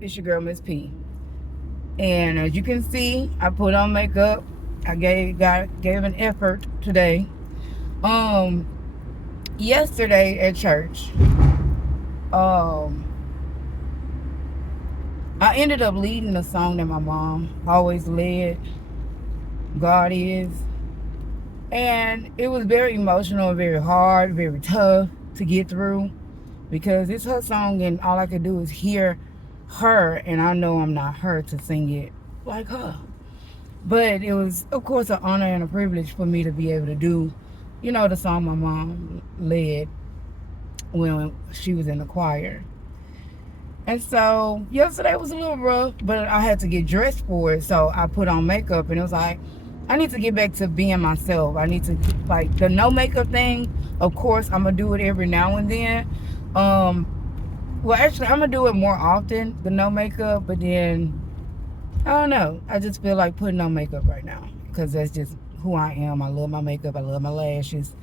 It's your girl, Miss P. And as you can see, I put on makeup. I gave an effort today. Yesterday at church, I ended up leading a song that my mom always led, God Is. And it was very emotional, very hard, very tough to get through because it's her song and all I could do is hear her, and I know I'm not her to sing it like her. But it was, of course, an honor and a privilege for me to be able to do, the song my mom led when she was in the choir. And so yesterday was a little rough, but I had to get dressed for it. So I put on makeup, and it was like, I need to get back to being myself. I need to, like, the no makeup thing. Of course, I'm going to do it every now and then. Well, actually, I'm going to do it more often, the no makeup. But then, I don't know. I just feel like putting on makeup right now because that's just who I am. I love my makeup. I love my lashes.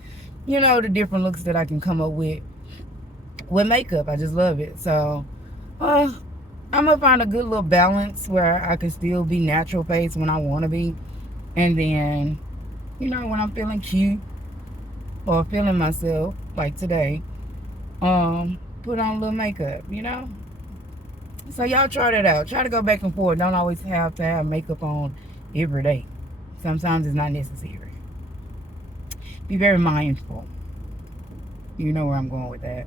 The different looks that I can come up with makeup. I just love it. So, I'm going to find a good little balance where I can still be natural face when I want to be. And then, when I'm feeling cute or feeling myself, like today, put on a little makeup, So y'all try that out. Try to go back and forth. Don't always have to have makeup on every day. Sometimes it's not necessary. Be very mindful. You know where I'm going with that.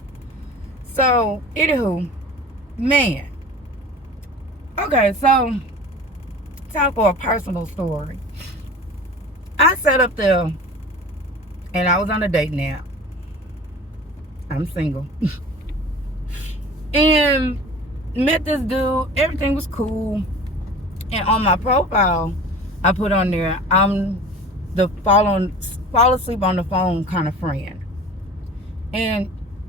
So, anywho, man. Okay, so, time for a personal story. I sat up there and I was on a date now. I'm single. And met this dude. Everything was cool. And on my profile, I put on there, I'm the fall asleep on the phone kind of friend. And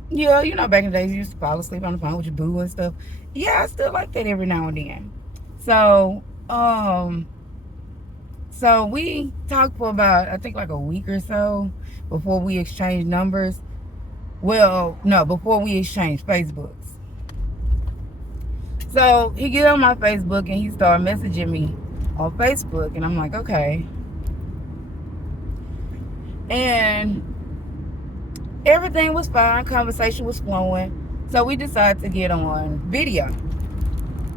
yeah, back in the days, you used to fall asleep on the phone with your boo and stuff. Yeah, I still like that every now and then. So, So we talked for about, I think, like a week or so before we exchanged numbers. Well, no, before we exchanged Facebooks. So he get on my Facebook and he started messaging me on Facebook, and I'm like, okay. And everything was fine, conversation was flowing. So we decided to get on video.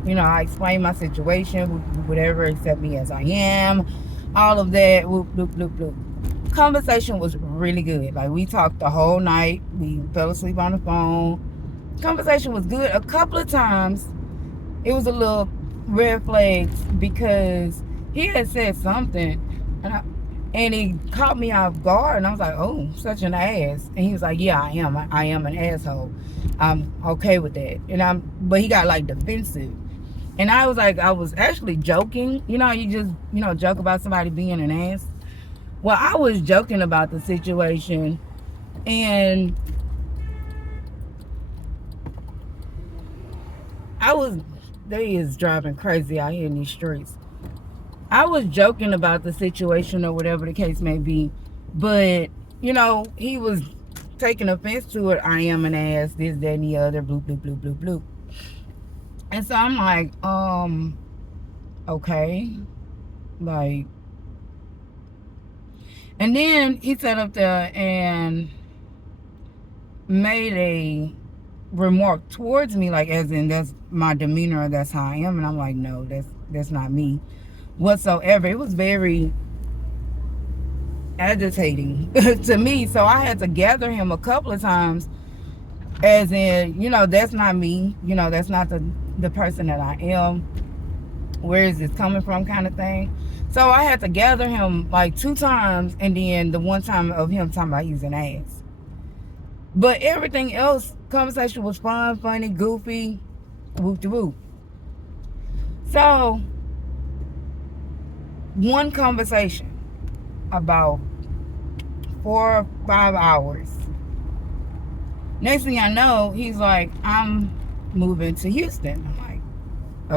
I explained my situation, whatever, accept me as I am, all of that, whoop, bloop, bloop, bloop. Conversation was really good. Like, we talked the whole night. We fell asleep on the phone. Conversation was good. A couple of times, it was a little red flags because he had said something, and he caught me off guard, and I was like, oh, such an ass. And he was like, yeah, I am an asshole. I'm okay with that. But he got, like, defensive. And I was like, I was actually joking. You just, joke about somebody being an ass. Well, I was joking about the situation. And they is driving crazy out here in these streets. I was joking about the situation or whatever the case may be. But, he was taking offense to it. I am an ass, this, that, and the other, bloop, bloop, bloop, bloop, bloop. And so I'm like, okay. Like, and then he sat up there and made a remark towards me, like, as in, that's my demeanor, that's how I am. And I'm like, no, that's not me whatsoever. It was very agitating to me. So I had to gather him a couple of times, as in, that's not me. That's not the person that I am. Where is this coming from, kind of thing. So I had to gather him like 2 times, and then the one time of him talking about he's an ass. But everything else, conversation was fun, funny, goofy, whoop-de-whoop. So, one conversation about 4 or 5 hours. Next thing I know, he's like, I'm moving to Houston. I'm like,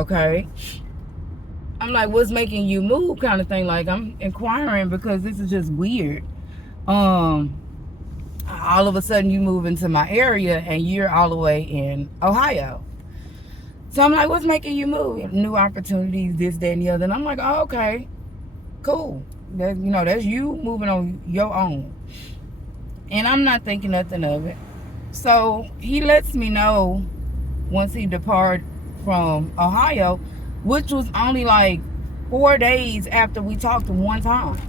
okay. I'm like, what's making you move, kind of thing. Like, I'm inquiring because this is just weird. All of a sudden you move into my area and you're all the way in Ohio. So I'm like, what's making you move? New opportunities, this, that, and the other. And I'm like, oh, okay, cool. That, you know, that's you moving on your own. And I'm not thinking nothing of it. So he lets me know once he depart from Ohio, which was only like 4 days after we talked one time.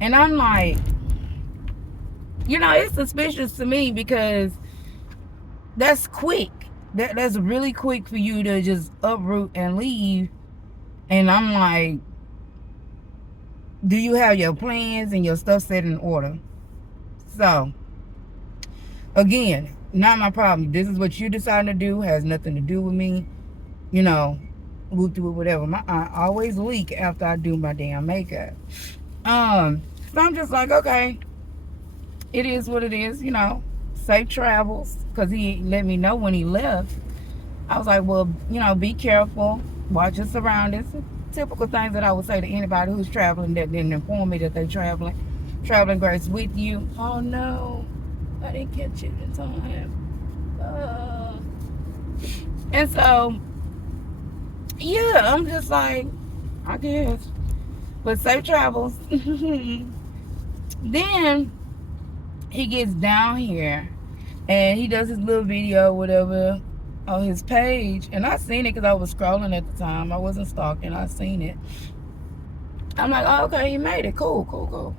And I'm like, you know, it's suspicious to me because that's quick. That's really quick for you to just uproot and leave. And I'm like, do you have your plans and your stuff set in order? So, again, not my problem. This is what you decide to do. Has nothing to do with me. You know, we'll do it, whatever. I always leak after I do my damn makeup. So I'm just like, okay, it is what it is, you know. Safe travels, because he let me know when he left. I was like, well, you know, be careful, watch your surroundings. Typical things that I would say to anybody who's traveling that didn't inform me that they're traveling grace with you. Oh no, I didn't catch it in time. And so, yeah, I'm just like, I guess. But safe travels. Then he gets down here and he does his little video, whatever, on his page. And I seen it because I was scrolling at the time. I wasn't stalking. I seen it. I'm like, oh, okay, he made it. Cool, cool, cool.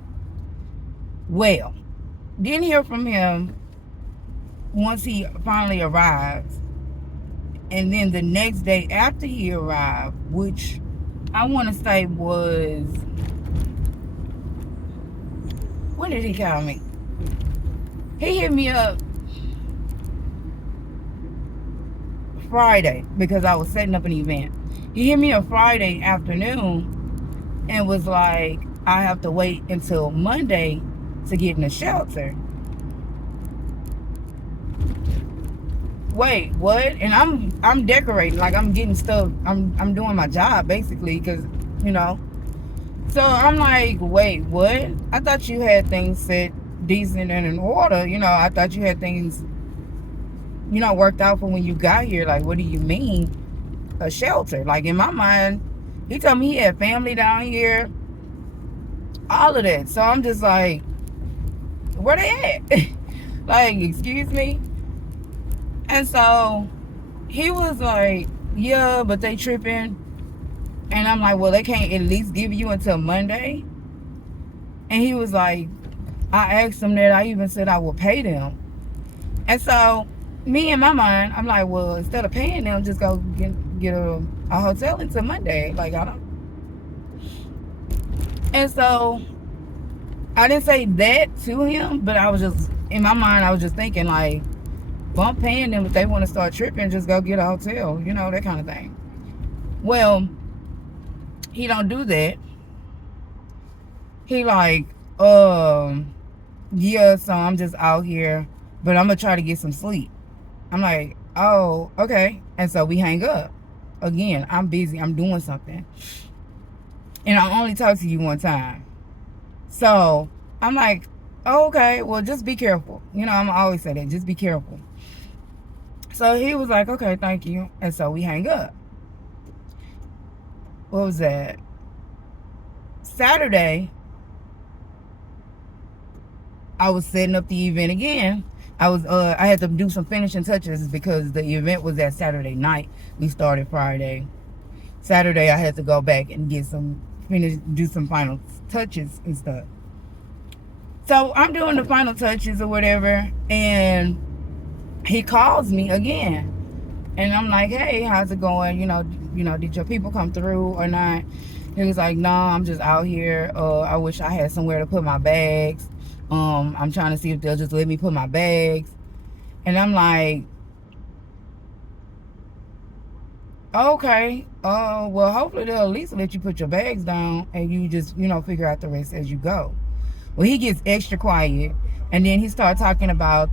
Well, didn't hear from him once he finally arrived. And then the next day after he arrived, which I want to say was, when did he call me? He hit me up Friday because I was setting up an event. He hit me up Friday afternoon and was like, I have to wait until Monday to get in the shelter. Wait, what? And I'm decorating, like I'm getting stuff. I'm doing my job basically, because, you know. So I'm like, wait, what? I thought you had things set decent and in order. You know, I thought you had things, you know, worked out for when you got here. Like, what do you mean a shelter? Like, in my mind, he told me he had family down here, all of that. So I'm just like, where they at? Like, excuse me? And so he was like, yeah, but they tripping. And I'm like, well, they can't at least give you until Monday? And he was like, I asked them that. I even said I would pay them. And so me in my mind, I'm like, well, instead of paying them, just go get a hotel until Monday. Like, I don't. And so I didn't say that to him, but I was just, in my mind, I was just thinking, like, well, I'm paying them if they want to start tripping, just go get a hotel, you know, that kind of thing. Well, he don't do that. He like, yeah, so I'm just out here, but I'm gonna try to get some sleep. I'm like, oh, okay. And so we hang up. Again, I'm busy, I'm doing something. And I only talk to you one time. So I'm like, oh, okay, well, just be careful. You know, I'm always say that, just be careful. So he was like, okay, thank you. And so we hang up. What was that? Saturday, I was setting up the event again. I had to do some finishing touches because the event was that Saturday night. We started Friday. Saturday, I had to go back and do some final touches and stuff. So I'm doing the final touches or whatever, and he calls me again. And I'm like, hey, how's it going? You know, did your people come through or not? He was like, no, I'm just out here. I wish I had somewhere to put my bags. I'm trying to see if they'll just let me put my bags. And I'm like, okay. Well, hopefully they'll at least let you put your bags down and you just, you know, figure out the rest as you go. Well, he gets extra quiet. And then he started talking about,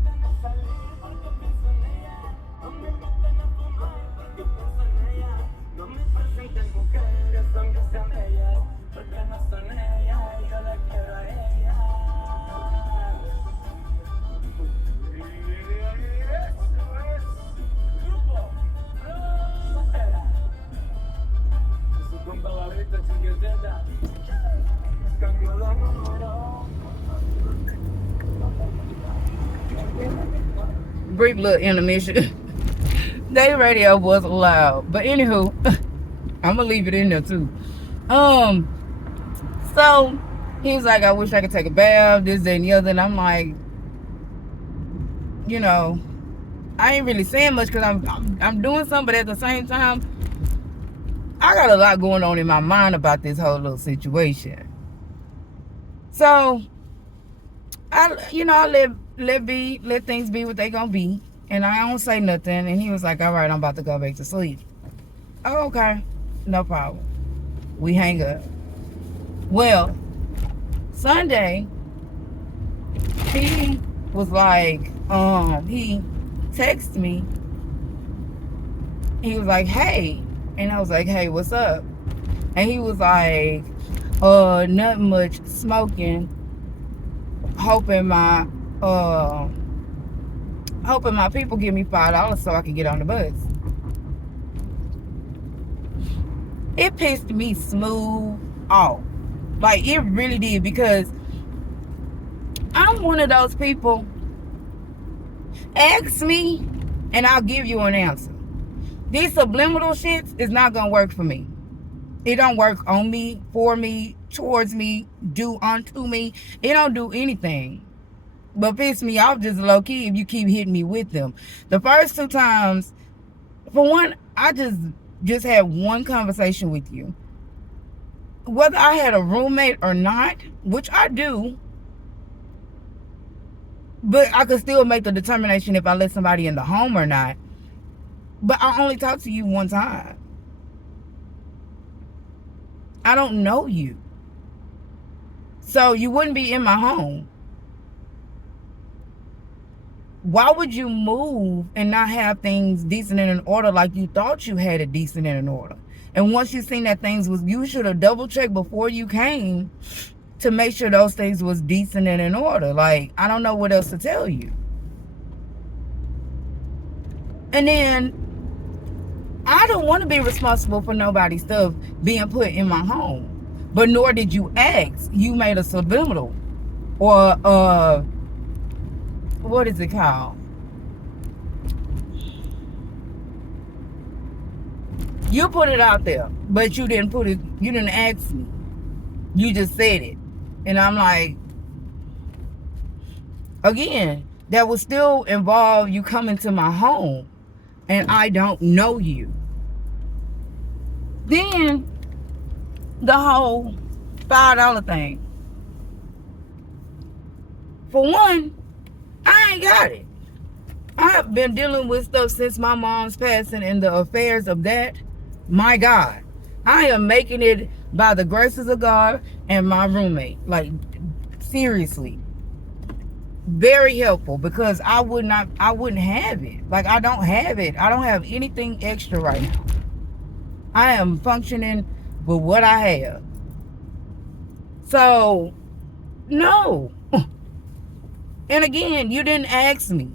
Brief little intermission. They radio was loud. But anywho, I'm gonna leave it in there too. So he was like, I wish I could take a bath, this, that, and the other. And I'm like, you know, I ain't really saying much because I'm doing something, but at the same time, I got a lot going on in my mind about this whole little situation. So I let things be what they gonna be, and I don't say nothing. And he was like, all right, I'm about to go back to sleep. Oh, okay, no problem. We hang up. Well, Sunday, he was like, he texted me. He was like, hey. And I was like, hey, what's up? And he was like, nothing much, smoking. Hoping my people give me $5 so I can get on the bus. It pissed me smooth off. Like, it really did, because I'm one of those people. Ask me and I'll give you an answer. These subliminal shits is not gonna work for me. It don't work on me, for me, towards me, do unto me. It don't do anything but piss me off just low key if you keep hitting me with them. The first 2 times, for one, I just had one conversation with you. Whether I had a roommate or not, which I do, but I could still make the determination if I let somebody in the home or not. But I only talked to you one time. I don't know you. So you wouldn't be in my home. Why would you move and not have things decent and in order like you thought you had it decent and in order? And once you seen that things was, you should have double checked before you came to make sure those things was decent and in order. Like, I don't know what else to tell you. And then, I don't want to be responsible for nobody's stuff being put in my home. But nor did you ask. You made a subliminal. Or, what is it called? You put it out there, but you didn't ask me. You just said it. And I'm like, again, that would still involve you coming to my home. And I don't know you. Then, the whole $5 thing. For one, I ain't got it. I've been dealing with stuff since my mom's passing, and the affairs of that, my God. I am making it by the graces of God and my roommate. Like, seriously. Very helpful, because I wouldn't have it. Like, I don't have it. I don't have anything extra right now. I am functioning with what I have. So, no. And again, you didn't ask me.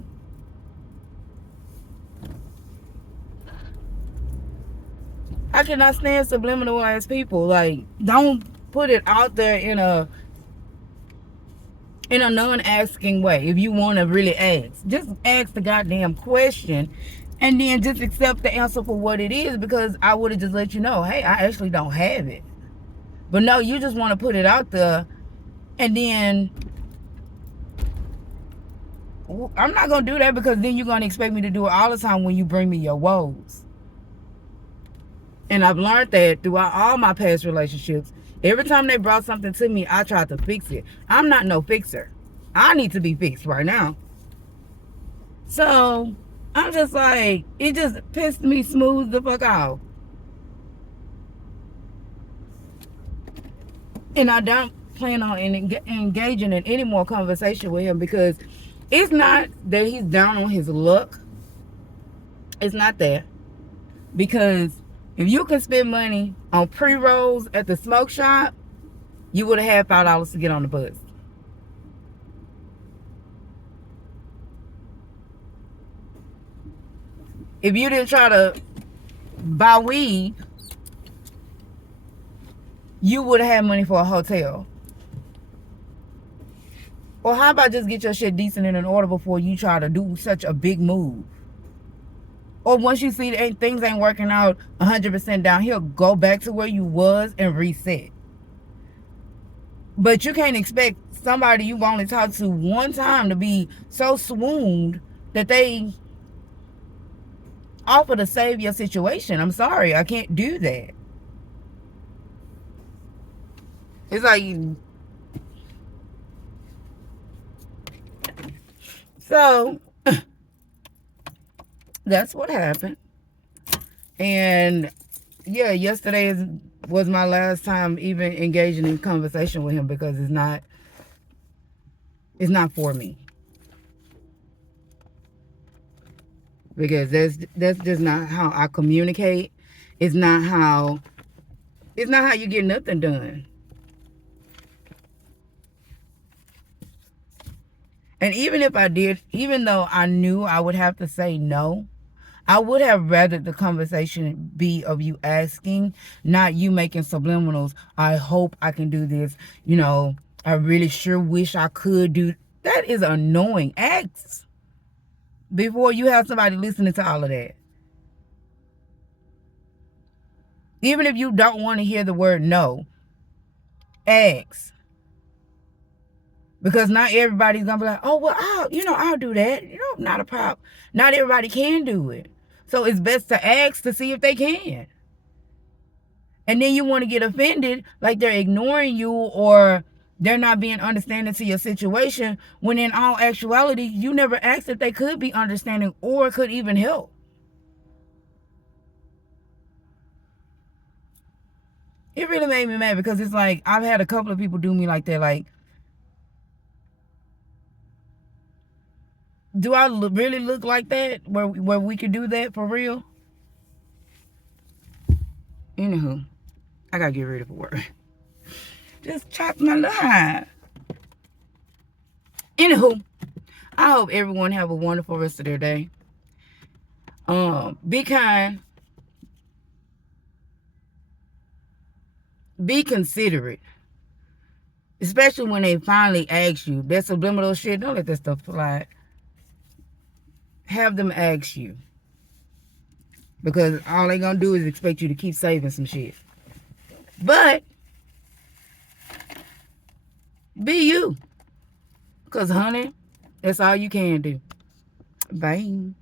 I cannot stand subliminal ass people. Like, don't put it out there in a non-asking way. If you want to really ask, just ask the goddamn question, and then just accept the answer for what it is, because I would have just let you know, hey, I actually don't have it. But no, you just want to put it out there, and then I'm not going to do that, because then you're going to expect me to do it all the time when you bring me your woes. And I've learned that throughout all my past relationships. Every time they brought something to me, I tried to fix it. I'm not no fixer. I need to be fixed right now. So, I'm just like, it just pissed me smooth the fuck off. And I don't plan on engaging in any more conversation with him, because it's not that he's down on his luck. It's not that. Because if you can spend money on pre-rolls at the smoke shop, you would have had $5 to get on the bus. If you didn't try to buy weed you would have had money for a hotel. Or how about just get your shit decent and in order before you try to do such a big move? Or once you see that things ain't working out 100% down here, go back to where you was and reset. But you can't expect somebody you've only talked to one time to be so swooned that they offer to save your situation. I'm sorry, I can't do that. It's like, so that's what happened. And yeah, yesterday was my last time even engaging in conversation with him, because it's not for me. Because that's just not how I communicate. It's not how you get nothing done. And even if I did, even though I knew I would have to say no, I would have rather the conversation be of you asking, not you making subliminals. I hope I can do this. You know, I really sure wish I could do. That is annoying. Ask before you have somebody listening to all of that. Even if you don't want to hear the word no, ask. Because not everybody's going to be like, oh, well, I'll do that. Not a problem. Not everybody can do it. So it's best to ask to see if they can. And then you want to get offended like they're ignoring you or they're not being understanding to your situation, when in all actuality, you never asked if they could be understanding or could even help. It really made me mad, because it's like, I've had a couple of people do me like that. Like, do I really look like that where we could do that for real? Anywho, I gotta get ready for work. Just chop my line. Anywho, I hope everyone have a wonderful rest of their day. Be kind. Be considerate. Especially when they finally ask you. That subliminal shit, don't let that stuff fly. Have them ask you. Because all they gonna do is expect you to keep saving some shit. But be you. Because, honey, that's all you can do. Bye.